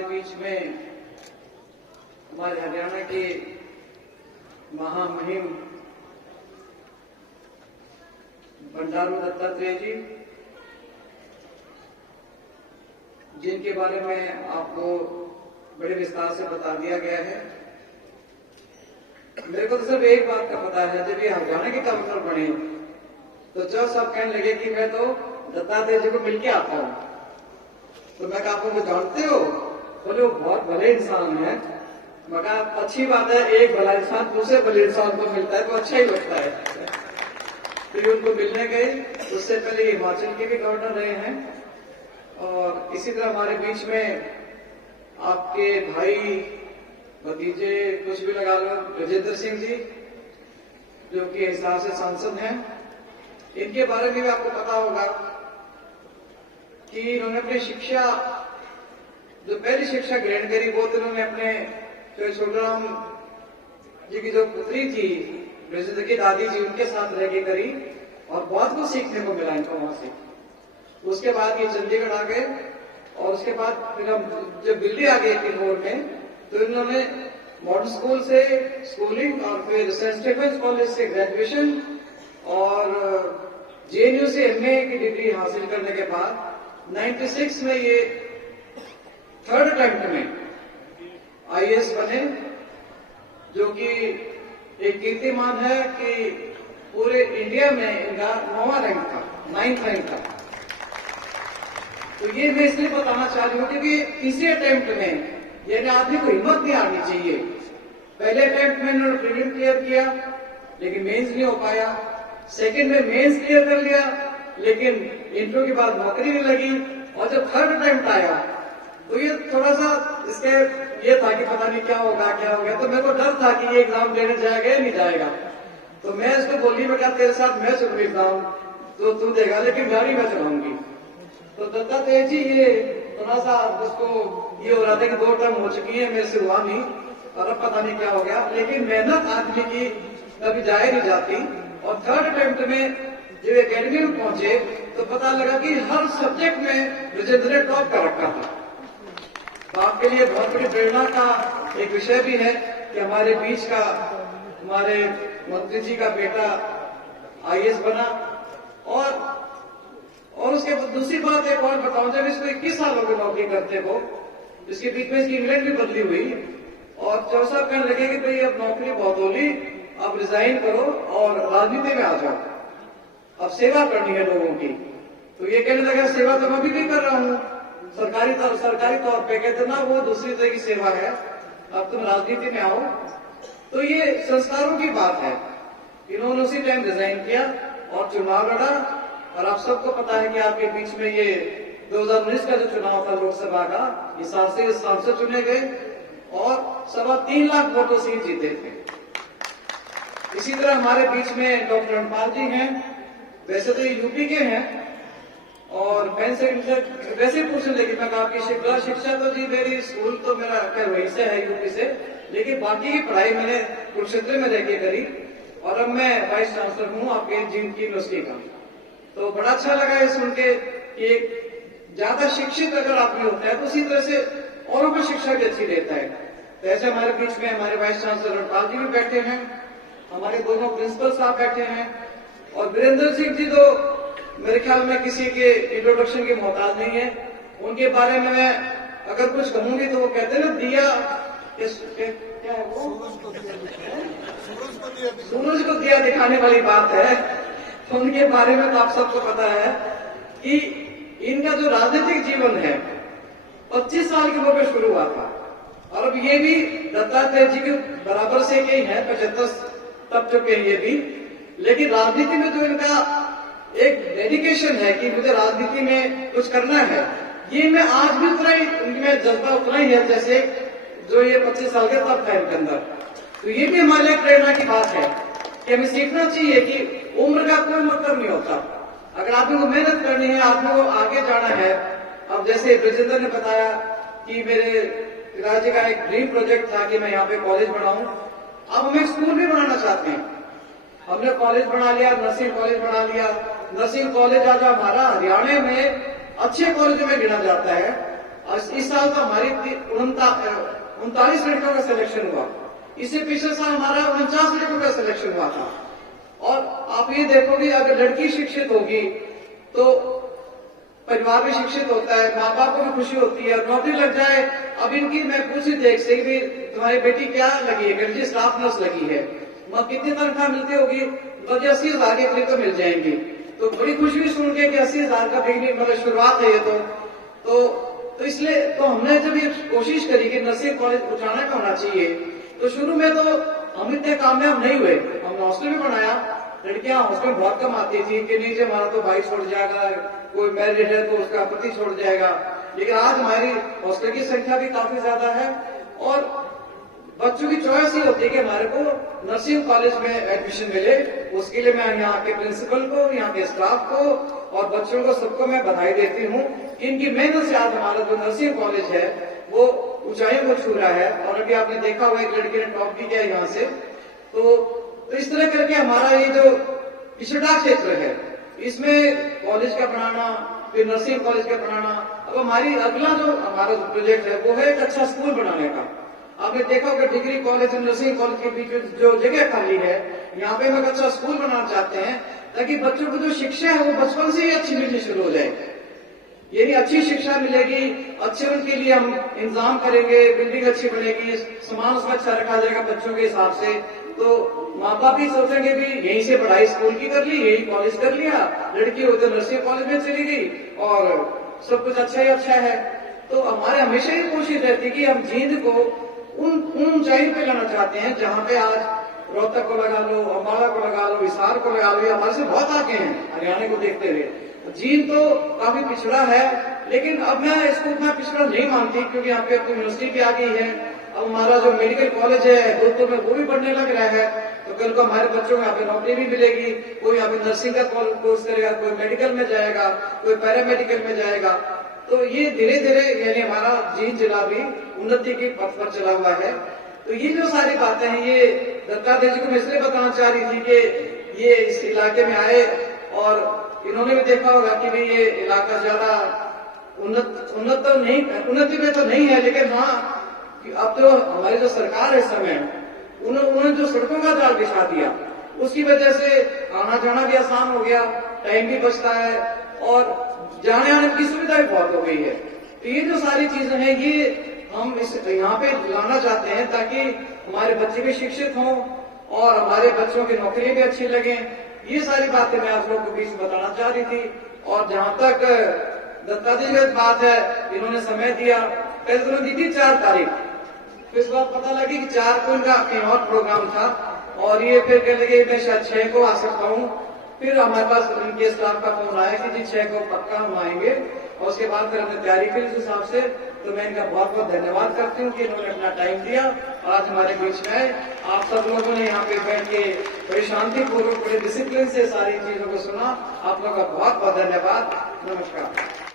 हमारे बीच में हमारे हरियाणा के महामहिम बंडारू दत्तात्रेय जी, जिनके बारे में आपको बड़े विस्तार से बता दिया गया है। मेरे को तो सिर्फ एक बात का पता है, जब ये हरियाणा के काउंसिलर बने तो जो सब कहने लगे कि मैं तो दत्तात्रेय जी को मिलके आता हूं, तो मैं कहा आप उनको जानते हो? बोले वो बहुत भले इंसान है। मैं कहा अच्छी बात है, एक भला इंसान दूसरे भले इंसान को मिलता है तो अच्छा ही लगता है। फिर उनको मिलने गए। उससे पहले हिमाचल के भी गवर्नर रहे हैं, और इसी तरह हमारे बीच में आपके भाई भतीजे कुछ भी लगा लो, ब्रजेंद्र सिंह जी, जो कि हिसार से सांसद हैं। इनके बारे में भी आपको पता होगा कि इन्होंने अपनी शिक्षा, जो पहली शिक्षा ग्रहण करी, वो तो इन्होंने अपने छोटूराम जी की जो पुत्री थी ब्रजेंद्र की दादी जी, उनके साथ रह के करी, और बहुत कुछ सीखने को मिला इनको वहां से। उसके बाद ये चंडीगढ़ आ गए, और उसके बाद फिर हम जब दिल्ली आ गए 84 में, तो इन्होंने मॉडर्न स्कूल से स्कूलिंग, और फिर सेंट स्टीफेंस कॉलेज से ग्रेजुएशन, और जेएनयू से एमए की डिग्री हासिल करने के बाद 96 में ये थर्ड अटेम्प्ट में आईएएस बने, जो कि एक कीर्तिमान है कि पूरे इंडिया में इनका 9वां रैंक था, 9th रैंक था। तो ये मैं इसलिए बताना चाह रही हूं क्योंकि तीसरे अटेम्प्ट में यानी आदमी को हिम्मत नहीं आनी चाहिए। पहले अटेम्प्ट में इन्होंने प्रीलिम क्लियर किया, लेकिन मेंस नहीं हो पाया। सेकंड में मेंस क्लियर कर लिया, लेकिन इंटरव्यू के बाद नौकरी नहीं लगी। और जब थर्ड अटेम्प्ट आया तो ये थोड़ा सा इसके ये था कि पता नहीं क्या होगा। तो मेरे को डर था कि ये एग्जाम देने जाएगा या नहीं जाएगा। तो मैं इसको बोली, मैं क्या तेरे साथ मैं चलूंगी एग्जाम, तो तू देगा, लेकिन गाड़ी मैं चलाऊंगी। तो दत्तात्रेय जी ये थोड़ा सा उसको ये हो रहा था कि 2 टर्म हो चुकी है, मेरे से हुआ नहीं, और अब पता नहीं क्या हो गया। लेकिन मेहनत आदमी की कभी जाए नहीं जाती। और थर्ड अटेम्प्ट में जब एकेडमी में पहुंचे तो पता लगा कि हर सब्जेक्ट में ब्रजेंद्र ने टॉप कर रखा था। तो आपके लिए बहुत बड़ी प्रेरणा का एक विषय भी है कि हमारे बीच का हमारे मंत्री जी का बेटा आईएएस बना। और उसके बाद दूसरी बात एक और बताऊं, जब इसको 21 सालों की नौकरी करते हो, इसके बीच में इसकी इंग्लैंड भी बदली हुई, और चौसा कहने लगे कि भाई अब नौकरी बहुत होगी, अब रिजाइन करो और राजनीति में आ जाओ, अब सेवा करनी है लोगों की। तो ये कहने लगा सेवा तो मैं भी कर रहा हूं, सरकारी तौर पे। कहते ना वो दूसरी तरह की सेवा है, अब तुम राजनीति में आओ। तो ये संस्कारों की बात है। इन्होंने उसी टाइम रिजाइन किया और चुनाव लड़ा। और आप सबको पता है कि आपके बीच में ये 2019 का जो चुनाव था लोकसभा का, इस साल से सांसद चुने गए और 3.25 लाख वोटों से जीते थे। इसी तरह हमारे बीच में डॉक्टर रणपाल जी हैं, वैसे तो ये यूपी के हैं, और वैसे पूछने लगी मैं आपकी शिक्षा तो जी मेरी स्कूल तो मेरा खैर वहीं से है, यूपी से, लेकिन बाकी की पढ़ाई मैंने कुरुक्षेत्र में रह के करी, और अब मैं वाइस चांसलर हूँ आपके जिनकी यूनिवर्सिटी का। तो बड़ा अच्छा लगा ये सुन के कि ज्यादा शिक्षित अगर आदमी होता है तो उसी तरह से औरों को शिक्षा भी अच्छी देता है। तो ऐसे हमारे बीच में हमारे वाइस चांसलर रणपाल जी भी बैठे हैं, हमारे दोनों प्रिंसिपल साहब बैठे हैं, और वीरेंद्र सिंह जी तो मेरे ख्याल में किसी के इंट्रोडक्शन की मोहताज नहीं है। उनके बारे में मैं अगर कुछ कहूंगी तो वो कहते हैं ना, दिया क्या है वो, सूरज को दिया दिखाने वाली बात है। तो उनके बारे में तो आप सबको पता है कि इनका जो राजनीतिक जीवन है 25 साल की उम्र में शुरू हुआ था, और अब ये भी दत्तात्रेय जी के बराबर से के ही है, 75 तब चुके हैं ये भी। लेकिन राजनीति में जो इनका एक डेडिकेशन है कि मुझे राजनीति में कुछ करना है, ये मैं आज भी उतना ही उनमें जज्बा उतना ही है जैसे जो ये 25 साल के तब था इनके अंदर। तो ये भी हमारे लिए प्रेरणा की बात है कि हमें सीखना चाहिए कि उम्र का कोई मतलब नहीं होता। अगर आदमी को मेहनत करनी है, आदमी को आगे जाना है। अब जैसे ब्रजेंद्र ने बताया कि मेरे पिताजी का एक ड्रीम प्रोजेक्ट था कि मैं यहाँ पे कॉलेज बनाऊं। अब हम एक स्कूल भी बनाना चाहते हैं। हमने कॉलेज बना लिया, नर्सिंग कॉलेज बना लिया। नर्सिंग कॉलेज आज हमारा हरियाणा में अच्छे कॉलेज में गिना जाता है। और इस साल तो हमारी 39 लड़कियों का सिलेक्शन हुआ। इससे पिछले साल हमारा 49 लड़कियों का सिलेक्शन हुआ था। और आप ये देखोगे अगर लड़की शिक्षित होगी तो परिवार भी शिक्षित होता है, माँ बाप को भी खुशी होती है, नौकरी लग जाए। अब इनकी मैं पूछी देख से भी तुम्हारी बेटी क्या लगी है, जी स्टाफ नर्स लगी है, वहां कितनी तनख्वाह मिलती होगी, मुझे 80,000 के करीब तो मिल जाएंगी। तो बड़ी खुशी हुई सुन के कि 80,000 का बिगनिंग मतलब शुरुआत है ये तो इसलिए तो हमने जब ये कोशिश करी कि नर्सिंग कॉलेज पहुंचाना का होना चाहिए, तो शुरू में तो हम इतने कामयाब नहीं हुए। हमने हॉस्टल भी बनाया, लड़कियां हॉस्टल बहुत कम आती थी कि नीचे हमारा तो भाई छोड़ जाएगा, कोई मैरिड है तो उसका पति छोड़ जाएगा। लेकिन आज हमारी हॉस्टल की संख्या भी काफी ज्यादा है और बच्चों की चॉइस ही होती है कि हमारे को नर्सिंग कॉलेज में एडमिशन मिले। उसके लिए मैं यहाँ के प्रिंसिपल को, यहाँ के स्टाफ को और बच्चों को सबको मैं बधाई देती हूँ। इनकी मेहनत से आज हमारा जो नर्सिंग कॉलेज है वो ऊंचाइयों को छू रहा है। और अभी आपने देखा हुआ एक लड़की ने टॉप भी किया यहाँ से। तो इस तरह करके हमारा ये जो पिछड़ा क्षेत्र है इसमें कॉलेज का बनाना, फिर नर्सिंग कॉलेज का बनाना। अब हमारी अगला जो हमारा जो प्रोजेक्ट है वो है एक अच्छा स्कूल बनाने का। आपने देखा होगा डिग्री कॉलेज और नर्सिंग कॉलेज के बीच में जो जगह खाली है, यहाँ पे हम एक अच्छा स्कूल बनाना चाहते हैं ताकि बच्चों को जो शिक्षा है वो बचपन से ही अच्छी मिलनी शुरू हो जाए। यानी अच्छी शिक्षा मिलेगी, अच्छे उनके लिए हम इंतजाम करेंगे, बिल्डिंग अच्छी बनेगी, सामान उसमें अच्छा रखा जाएगा बच्चों के हिसाब से। तो माँ बाप भी सोचेंगे भी यहीं से पढ़ाई स्कूल की कर ली, यही कॉलेज कर लिया, लड़की हो तो नर्सिंग कॉलेज में चली गई और सब कुछ अच्छा ही अच्छा है। तो हमारे हमेशा ही कोशिश रहती है कि हम जींद को उन ऊंचाई पे लाना चाहते हैं जहाँ पे आज रोहतक को लगा लो, अम्बाला को लगा लो, हिसार को लगा लो, ये हमारे से बहुत आगे हैं हरियाणा को देखते हुए। जींद तो काफी पिछड़ा है, लेकिन अब मैं इसको उतना पिछड़ा नहीं मानती क्योंकि यहाँ पे अपनी यूनिवर्सिटी भी आ गई है। अब हमारा जो मेडिकल कॉलेज है जोधपुर में वो भी बढ़ने लग रहा है, तो कल को हमारे बच्चों को यहाँ पे नौकरी भी मिलेगी। कोई यहाँ पे नर्सिंग का कोर्स करेगा, कोई मेडिकल में जाएगा, कोई पैरामेडिकल में जाएगा। तो ये धीरे धीरे यानी हमारा जींद जिला भी उन्नति की पथ पर चला हुआ है। तो ये जो सारी बातें हैं ये दत्तात्रेय जी को मैं इसलिए बताना चाह रही थी कि ये इस इलाके में आए और इन्होंने भी देखा होगा कि भाई ये इलाका ज्यादा उन्नत तो नहीं, उन्नति में तो नहीं है, लेकिन हाँ अब तो हमारी जो सरकार है इस समय उन्होंने जो सड़कों का जाल बिछा दिया उसकी वजह से आना जाना भी आसान हो गया, टाइम भी बचता है और जाने आने की सुविधा भी बहुत हो गई है। तो ये जो सारी चीजें हैं ये हम इस यहाँ पे लाना चाहते हैं ताकि हमारे बच्चे भी शिक्षित हों और हमारे बच्चों की नौकरी भी अच्छी लगे। ये सारी बातें मैं आप लोगों को बीच बताना चाह रही थी। और जहां तक दत्तात्रेय की बात है, इन्होंने समय दिया, पहले तो दी थी 4 तारीख, फिर इस बात पता लगी कि 4 को इनका कहीं और प्रोग्राम था और ये फिर कहने लगे मैं शायद 6 को आ सकता हूँ। फिर हमारे पास उनके स्टाफ का फोन आया कि जी 6 को पक्का हम आएंगे और उसके बाद फिर हमने तैयारी की उस हिसाब से। तो मैं इनका बहुत बहुत धन्यवाद करती हूँ कि इन्होंने अपना टाइम दिया और आज हमारे बीच में आए। आप सब लोगों ने यहाँ पे बैठ के बड़ी शांतिपूर्वक, बड़े डिसिप्लिन से सारी चीजों को सुना। आप लोगों का बहुत बहुत धन्यवाद। नमस्कार।